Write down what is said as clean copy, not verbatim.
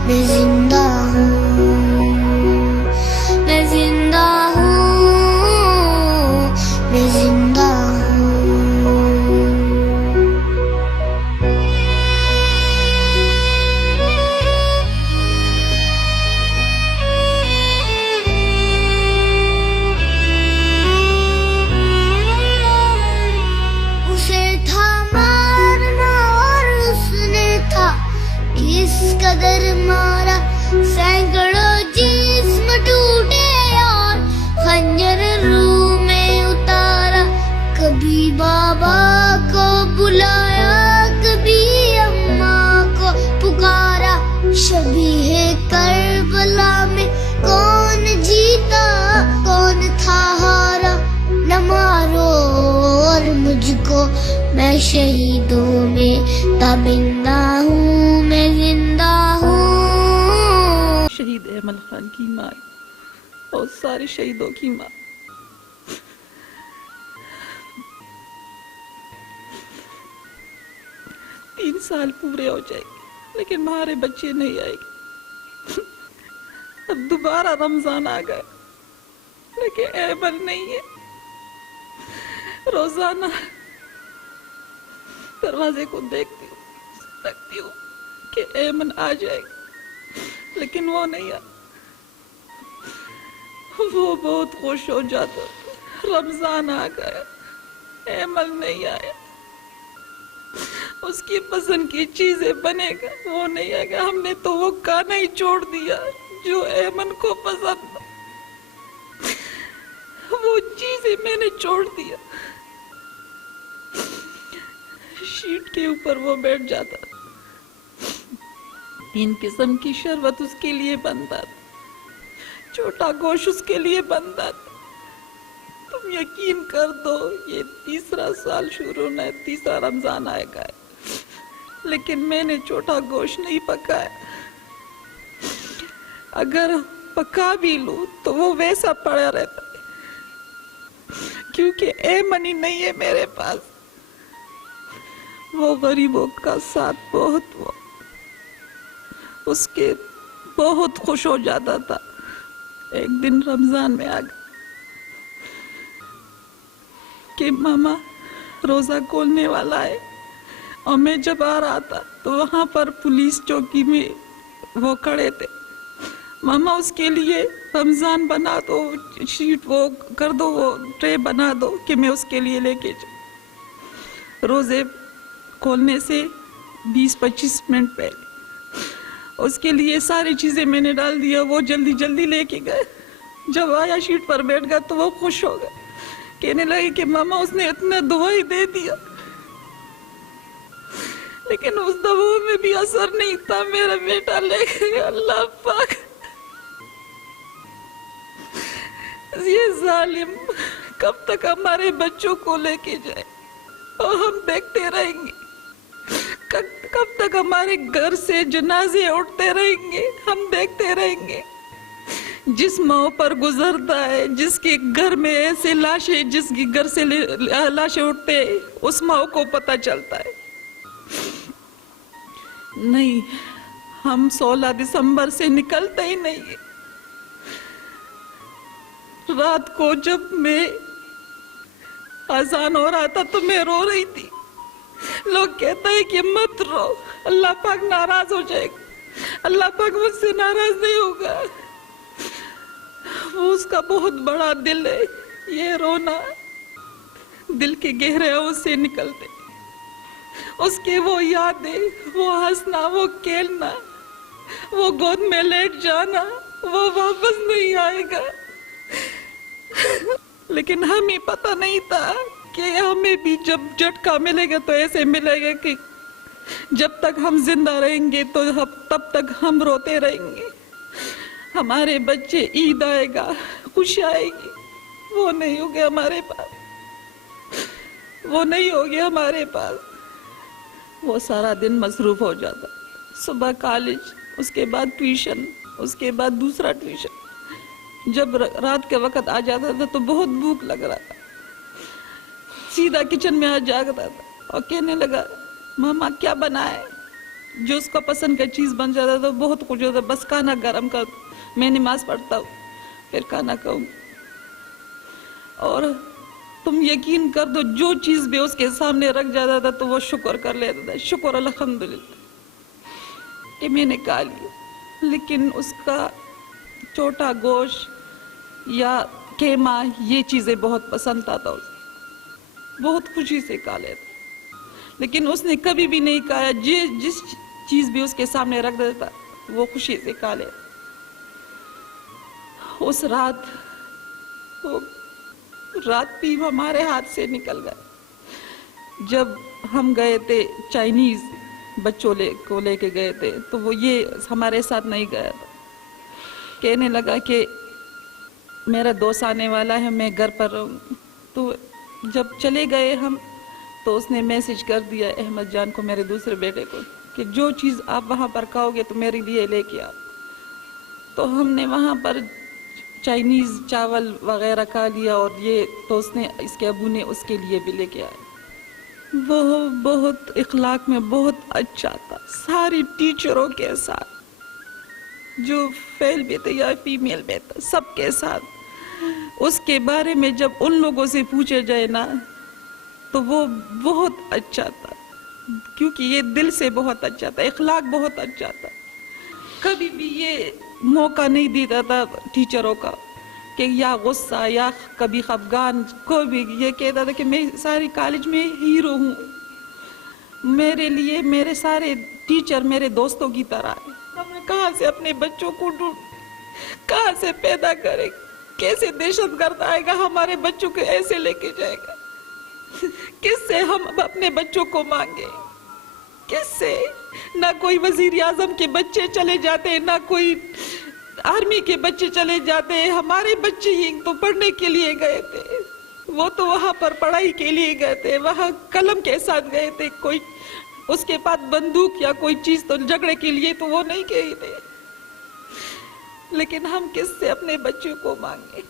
मैं जिंदा हूँ, मैं जिंदा हूँ, मैं जिंदा कदर मारा सैकड़ों जिस्म टूटे और खंजर रूह में उतारा। कभी बाबा को बुलाया, कभी अम्मा को पुकारा। शबीहे करबला में कौन जीता कौन था हारा। न मारो और मुझको, मैं शहीदों में ताबिंदा हूँ, मैं जिंदा हूँ। शहीद अहमद खान की माँ और सारे शहीदों की माँ, तीन साल पूरे हो जाएंगे लेकिन हमारे बच्चे नहीं आएंगे। अब दोबारा रमजान आ गए लेकिन अहमद नहीं है। रोजाना दरवाजे को देखती हूँ कि अहमद आ जाएगा लेकिन वो नहीं आया। वो बहुत खुश हो जाता, रमजान आ गया अहमद नहीं आया। उसकी पसंद की चीजें बनेगा, वो नहीं आएगा। हमने तो वो खाना ही छोड़ दिया जो अहमद को पसंद था, वो चीजें मैंने छोड़ दिया। शीट के ऊपर वो बैठ जाता, 3 किस्म की शरबत उसके लिए बनता था, छोटा गोश्त उसके लिए बनता था। तुम यकीन कर दो, ये तीसरा साल शुरू होना है, तीसरा रमजान आएगा लेकिन मैंने छोटा गोश्त नहीं पकाया। अगर पका भी लूं तो वो वैसा पड़ा रहता है क्योंकि मनी नहीं है मेरे पास। वो गरीबों का साथ बहुत वो उसके बहुत खुश हो जाता था। एक दिन रमजान में आ गया कि मामा रोजा खोलने वाला है, और मैं जब आ रहा था तो वहां पर पुलिस चौकी में वो खड़े थे। मामा उसके लिए रमजान बना दो, शीट वो कर दो, वो ट्रे बना दो कि मैं उसके लिए लेके जाऊं। रोजे खोलने से 20-25 मिनट पहले उसके लिए सारी चीजें मैंने डाल दिया। वो जल्दी जल्दी लेके गए। जब आया शीट पर बैठ गया तो वो खुश हो गए, कहने लगे कि मामा उसने इतना दवाई दे दिया लेकिन उस दवाओं में भी असर नहीं था। मेरा बेटा ले गया। अल्लाह पाक, ये जालिम कब तक हमारे बच्चों को लेके जाए और हम देखते रहेंगे? कब तक हमारे घर से जनाजे उठते रहेंगे, हम देखते रहेंगे? जिस माँ पर गुजरता है, जिसके घर में ऐसे लाशें, जिसके घर से लाशें उठते हैं, उस माँ को पता चलता है। नहीं, हम 16 दिसंबर से निकलते ही नहीं है। रात को जब मैं अजान हो रहा था तो मैं रो रही थी। लोग कहते हैं कि मत रो, अल्लाह पाक नाराज हो जाएगा, अल्लाह पाक मुझसे नाराज नहीं होगा। वो उसका बहुत बड़ा दिल है, ये रोना दिल के गहराइयों से निकलते। उसके वो यादें, वो हंसना, वो खेलना, वो गोद में लेट जाना, वो वापस नहीं आएगा। लेकिन हमें पता नहीं था कि हमें भी जब झटका मिलेगा तो ऐसे मिलेगा कि जब तक हम जिंदा रहेंगे तो तब तक हम रोते रहेंगे। हमारे बच्चे, ईद आएगा, खुशी आएगी, वो नहीं हो गया हमारे पास, वो नहीं हो गया हमारे पास। वो सारा दिन मसरूफ हो जाता, सुबह कॉलेज, उसके बाद ट्यूशन, उसके बाद दूसरा ट्यूशन। जब रात के वक्त आ जाता था तो बहुत भूख लग रहा था, सीधा किचन में आ जाता था और कहने लगा, मामा क्या बनाए? जो उसका पसंद का चीज़ बन जाता तो बहुत कुछ होता, बस खाना गरम कर, मैं नमाज पढ़ता हूँ फिर खाना खाऊँ। और तुम यकीन कर दो, जो चीज़ भी उसके सामने रख जाता था तो वो शुक्र कर लेता था, शुक्र अल्हम्दुलिल्लाह कि मैंने खा लिया। लेकिन उसका छोटा गोश्त या कीमा ये चीज़ें बहुत पसंद था उसे, बहुत खुशी से खा लेता। लेकिन उसने कभी भी नहीं खाया, जिस चीज़ भी उसके सामने रख देता वो खुशी से खा लेता। उस रात, वो रात भी हमारे हाथ से निकल गए। जब हम गए थे चाइनीज़ बच्चों को लेके गए थे तो वो ये हमारे साथ नहीं गया था। कहने लगा कि मेरा दोस्त आने वाला है, मैं घर पर रहूँ। तो जब चले गए हम तो उसने मैसेज कर दिया अहमद जान को, मेरे दूसरे बेटे को, कि जो चीज़ आप वहाँ पर खाओगे तो मेरे लिए लेके आओ। तो हमने वहाँ पर चाइनीज़ चावल वगैरह खा लिया और ये तो उसने, इसके अबू ने उसके लिए भी लेके आए। वो बहुत इखलाक में बहुत अच्छा था, सारी टीचरों के साथ, जो फेल भी थे या फीमेल भी थे, सबके साथ। उसके बारे में जब उन लोगों से पूछे जाए ना तो वो बहुत अच्छा था, क्योंकि ये दिल से बहुत अच्छा था, इखलाक बहुत अच्छा था। कभी भी ये मौका नहीं देता था टीचरों का कि या गुस्सा या कभी खफगान, कोई भी ये कहता था कि मैं सारी कॉलेज में हीरो हूँ, मेरे लिए मेरे सारे टीचर मेरे दोस्तों की तरह है। हम कहाँ से अपने बच्चों को कहाँ से पैदा करें, कैसे दहशतगर्द आएगा हमारे बच्चों को ऐसे लेके जाएगा, किससे हम अपने बच्चों को मांगे, किससे? ना कोई वजीर आजम के बच्चे चले जाते, ना कोई आर्मी के बच्चे चले जाते। हमारे बच्चे ही तो पढ़ने के लिए गए थे, वो तो वहाँ पर पढ़ाई के लिए गए थे, वहाँ कलम के साथ गए थे। कोई उसके पास बंदूक या कोई चीज तो झगड़े के लिए तो वो नहीं गए थे। लेकिन हम किससे अपने बच्चों को मांगे?